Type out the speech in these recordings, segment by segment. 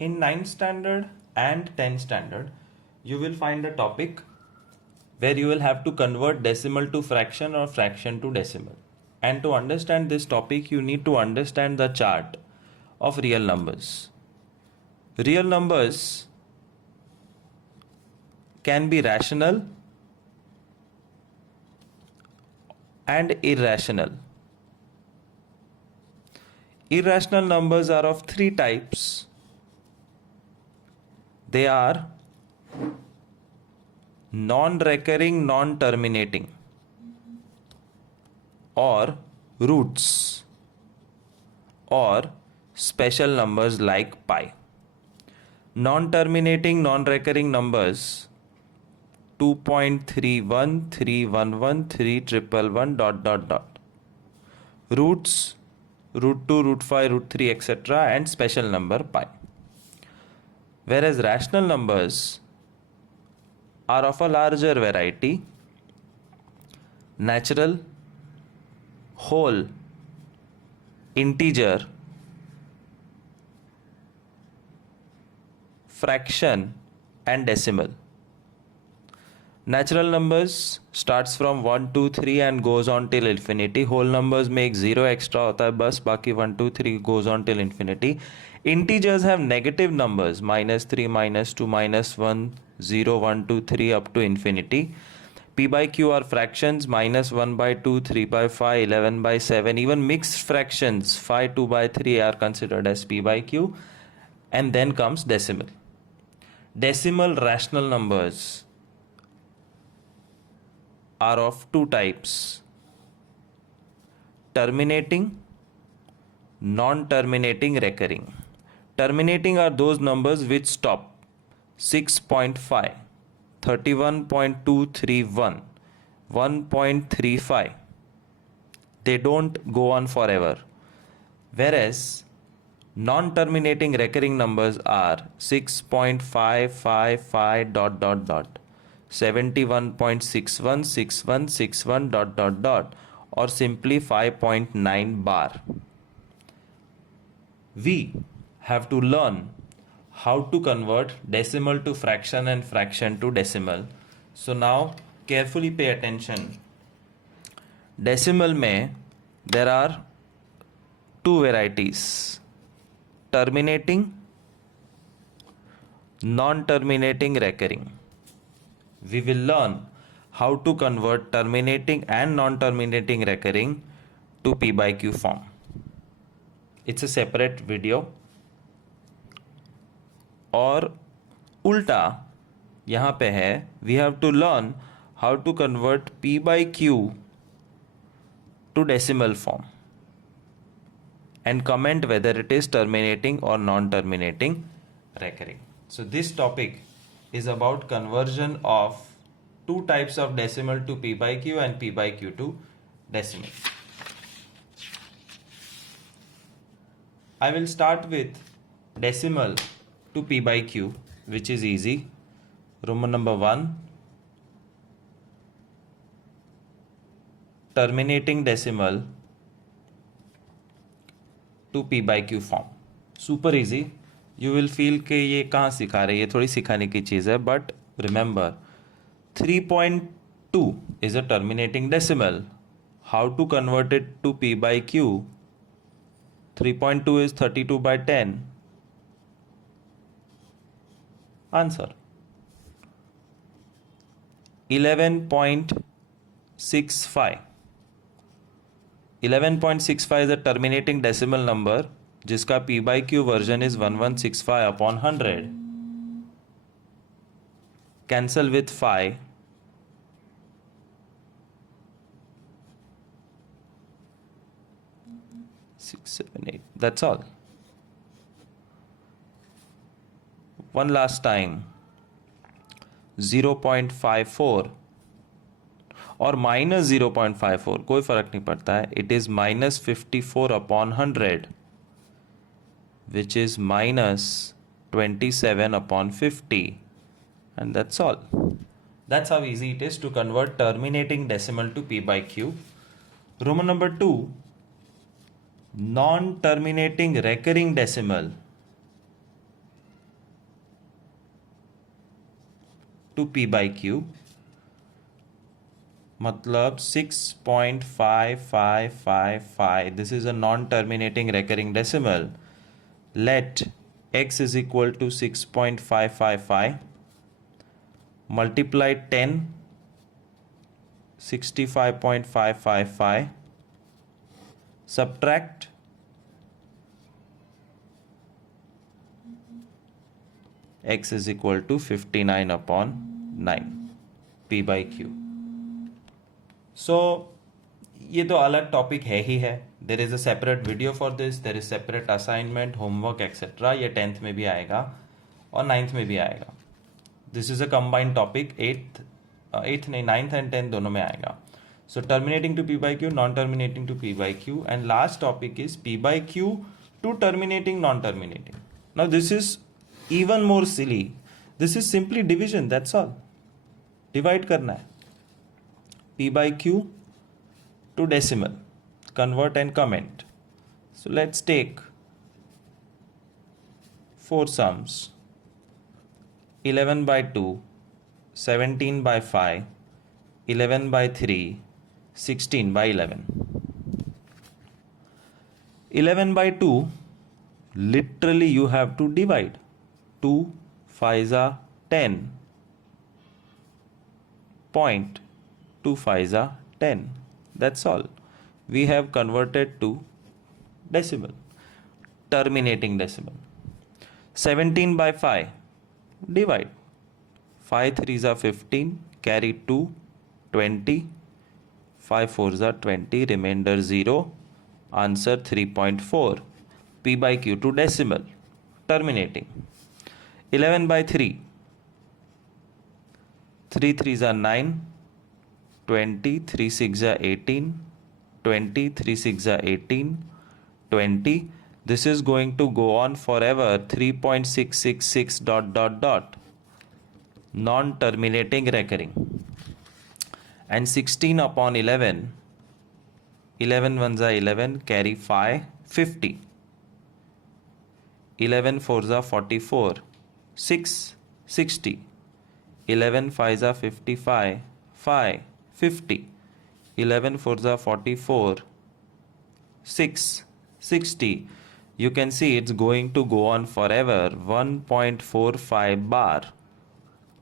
In 9th standard and 10th standard, you will find a topic where you will have to convert decimal to fraction or fraction to decimal. And to understand this topic, you need to understand the chart of real numbers. Real numbers can be rational and irrational. Irrational numbers are of three types. They are non-recurring, non-terminating, or roots, or special numbers like pi. Non-terminating, non-recurring numbers 2.31, 311, 311, ... Roots root 2, root 5, root 3, etc. and special number pi. Whereas rational numbers are of a larger variety: natural, whole, integer, fraction and decimal. Natural numbers starts from 1, 2, 3 and goes on till infinity. Whole numbers make 0 extra होता है बस, बाकी 1, 2, 3 goes on till infinity. Integers have negative numbers -3, -2, -1, 0, 1, 2, 3 up to infinity. P by Q are fractions: -1/2, 3/5, 11/7. Even mixed fractions 5, 2/3 are considered as P by Q. And then comes decimal. Decimal rational numbers are of two types: terminating, non-terminating, recurring. Terminating are those numbers which stop 6.5, 31.231, 1.35. They don't go on forever. Whereas non-terminating recurring numbers are 6.555 ... 71.616161 ... or simply 5.9 bar. We have to learn how to convert decimal to fraction and fraction to decimal. So now carefully pay attention. Decimal में there are two varieties: terminating, non-terminating, recurring. We will learn how to convert terminating and non-terminating recurring to P by Q form. It's a separate video. और उल्टा यहाँ पे है, we have to learn how to convert P by Q to decimal form and comment whether it is terminating or non-terminating recurring. So this topic is about conversion of two types of decimal to P by Q and P by Q to decimal. I will start with decimal to P by Q, which is easy. Roman number 1, terminating decimal to P by Q form. Super easy. You will feel कि ये कहाँ सिखा रहे हैं, ये थोड़ी सिखाने की चीज़ है. But remember, 3.2 is a terminating decimal. How to convert it to P by Q? 3.2 is 32/10. Answer 11.65. 11.65 is a terminating decimal number जिसका P by Q version is 1165/100. Cancel with 5. 6, 7, 8. That's all. One last time. 0.54 और -0.54 कोई फर्क नहीं पड़ता है. It is -54/100, which is -27/50, and that's all. That's how easy it is to convert terminating decimal to P by Q. Roman number 2, non-terminating recurring decimal to p by q, मतलब 6.5555. This is a non-terminating recurring decimal. Let x is equal to 6.555 multiply 10, 65.555, subtract x is equal to 59 upon 9 p by q. So ये तो अलग topic है ही है. There is a separate video for this, there is separate assignment, homework etcetera. ये 10th में भी आएगा और 9th में भी आएगा. This is a combined topic. 8th नहीं, 9th एंड 10th दोनों में आएगा. So terminating to p by q, non terminating to p by q, and last topic is p by q to terminating non terminating. Now this is even more silly. This is simply division, that's all. Divide करना है. P by Q to decimal. Convert and comment. So let's take 4 sums. 11 by 2, 17 by 5, 11 by 3, 16 by 11. 11 by 2, literally you have to divide. 2 5s are 10. 2 5s are 10. That's all. We have converted to decimal, terminating decimal. 17 by 5, divide. 5 3s are 15, carry 2, 20. 5 4s are 20, remainder 0. Answer 3.4. P by Q to decimal, terminating. 11 by 3, 3 3s are 9, 20, 3 6 are 18, 20, 3 6 are 18, 20. This is going to go on forever. 3.666 dot dot dot. Non-terminating recurring. And 16 upon 11, 11 ones are 11, carry 5, 50. 11 4s are 44. 6 60. 11 5s are 55, 5 50. 11 4s are 44, 6 60. You can see it's going to go on forever. 1.45 bar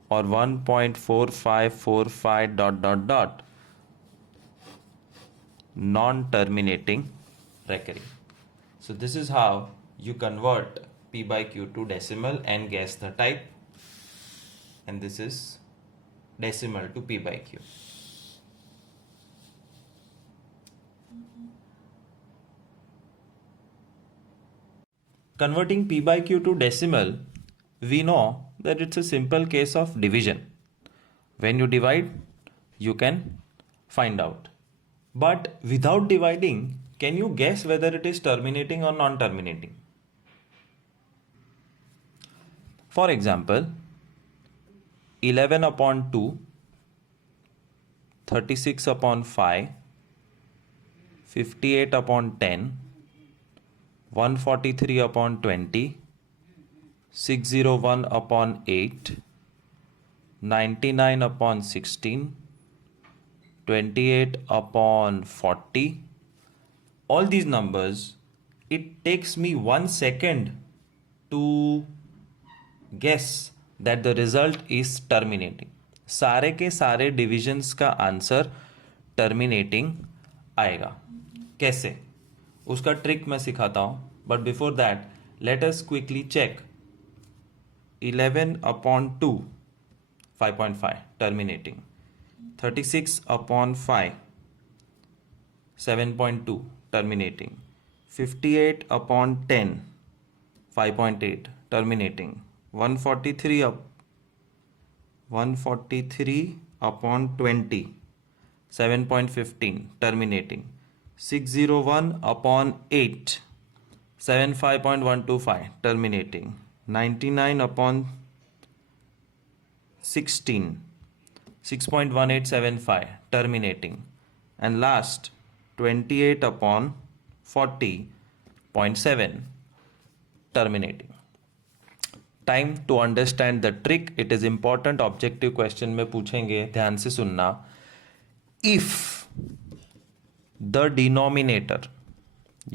or 1.4545 dot dot dot. Non-terminating recurring. So this is how you convert P by Q to decimal and guess the type, and this is decimal to P by Q. Converting P by Q to decimal, we know that it's a simple case of division. When you divide, you can find out. But without dividing, can you guess whether it is terminating or non-terminating? For example, 11 upon 2, 36 upon 5, 58 upon 10, 143 upon 20, 601 upon 8, 99 upon 16, 28 upon 40. All these numbers, it takes me 1 second to guess that the result is terminating. सारे के सारे divisions का answer terminating आएगा. कैसे? उसका trick मैं सिखाता हूँ. But before that let us quickly check. 11 upon 2 5.5 terminating. 36 upon 5 7.2 terminating. 58 upon 10 5.8 terminating. 143 upon 20 7.15 terminating. 601 upon 8 75.125 terminating. 99 upon 16 6.1875 terminating. And last 28 upon 40.7 terminating. Time to understand the trick. It is important, objective question में पूछेंगे, ध्यान से सुनना. If the denominator,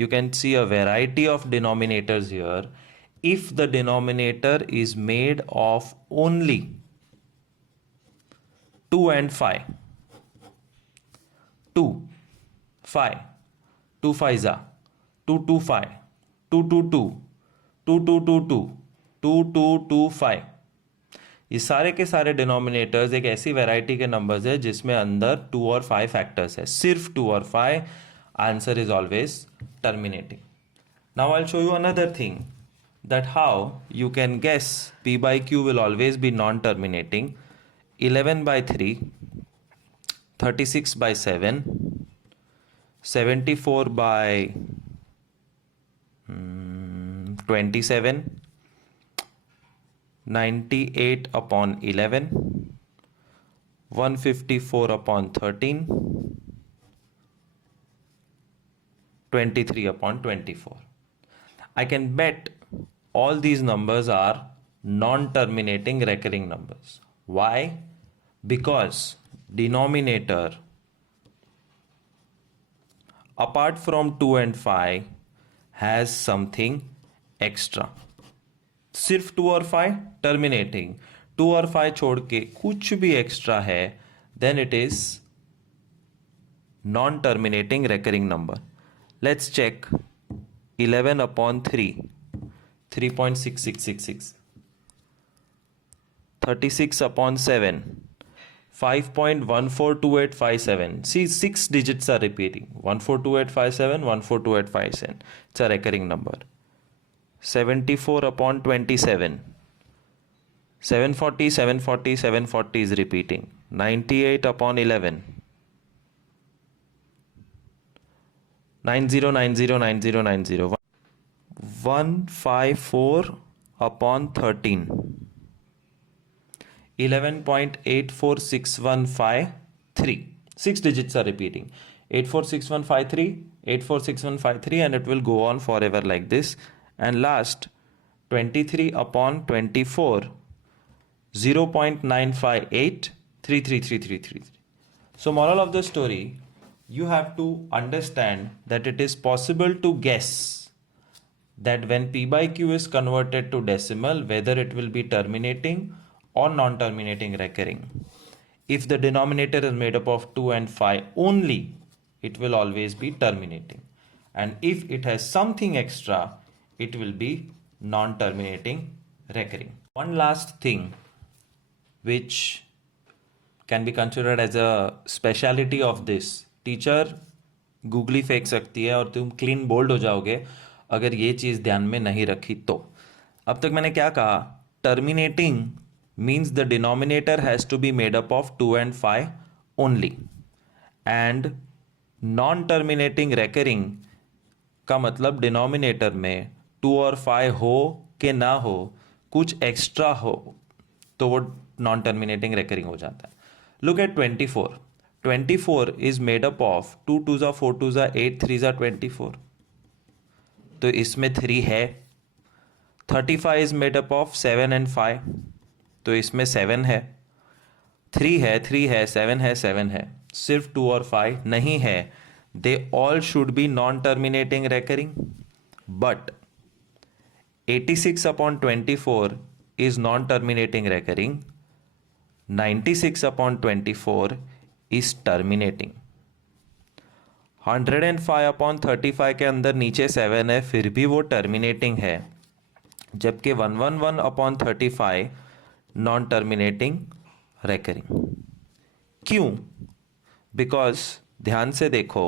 you can see a variety of denominators here. If the denominator is made of only 2 and 5, 2 5, 2 5 are 2 2 5, 2 2 2, 2 2 2 2, 2 2 2 5, ये सारे के सारे denominators एक ऐसी वैरायटी के नंबर्स है जिसमें अंदर 2 और 5 फैक्टर्स है, सिर्फ 2 और 5. Answer is always terminating. Now I'll show you another thing, that how you can guess p by q will always be non-terminating. 11 by 3, 36 by 7, 74 by 27, 98 upon 11, 154 upon 13, 23 upon 24. I can bet all these numbers are non-terminating recurring numbers. Why? Because denominator apart from 2 and 5 has something extra. सिर्फ 2 और 5 terminating, 2 और 5 छोड़ के कुछ भी extra है, then it is non-terminating recurring number. Let's check 11 upon 3, 3.6666. 36 upon 7, 5.142857. See, 6 digits are repeating. 142857, 142857. It's a recurring number. 74 upon 27. 740, 740, 740 is repeating. 98 upon 11. 90909090, 154 upon 13, 11.846153. 6 digits are repeating. 846153, 846153, and it will go on forever like this. And last 23 upon 24, 0.958 33333. So moral of the story, you have to understand that it is possible to guess that when p by q is converted to decimal, whether it will be terminating or non-terminating recurring. If the denominator is made up of 2 and 5 only, it will always be terminating. And if it has something extra, it will be non-terminating recurring. One last thing which can be considered as a speciality of this, teacher googly फेंक सकती है और तुम clean bowled हो जाओगे अगर ये चीज़ ध्यान में नहीं रखी तो. अब तक मैंने क्या कहा? Terminating means the denominator has to be made up of 2 and 5 only, and non terminating recurring का मतलब डिनोमिनेटर में 2 और 5 हो कि ना हो, कुछ एक्स्ट्रा हो तो वो नॉन टर्मिनेटिंग रेकरिंग हो जाता है. Look at 24. 24 is made up of 2 2s are 4 2s are 8 3s are 24. तो इसमें 3 है. 35 is made up of 7 and 5. तो इसमें 7 है. 3 है, 3 है, 7 है, 7 है. सिर्फ 2 और 5 नहीं है. They all should be non-terminating recurring. But 86 upon 24 is non-terminating recurring. 96 upon 24 is terminating. 105 upon 35 के अंदर नीचे 7 है, फिर भी वो terminating है, जबकि 111 upon 35 नॉन टर्मिनेटिंग recurring. क्यों? बिकॉज ध्यान से देखो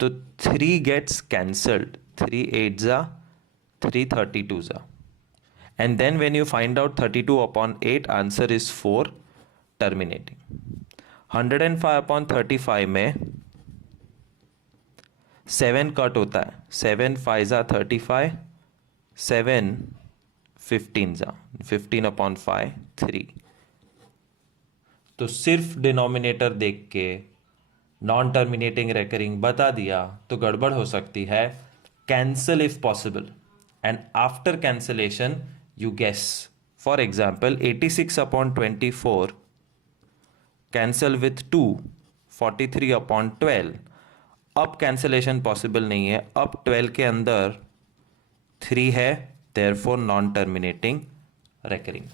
तो 3 gets cancelled, 3 8s are 3 32s are, and then when you find out 32 upon 8, answer is 4, terminating. 105 upon 35 में 7 कट होता है, 7 5s are 35, 7 15s are 15 upon 5 3. तो सिर्फ डिनोमिनेटर देख के नॉन टर्मिनेटिंग रेकरिंग बता दिया तो गड़बड़ हो सकती है. Cancel if possible. and after cancellation you guess. For example, 86 upon 24 cancel with 2, 43 upon 12. अब cancellation possible नहीं है, अब 12 के अंदर 3 है, therefore non terminating recurring.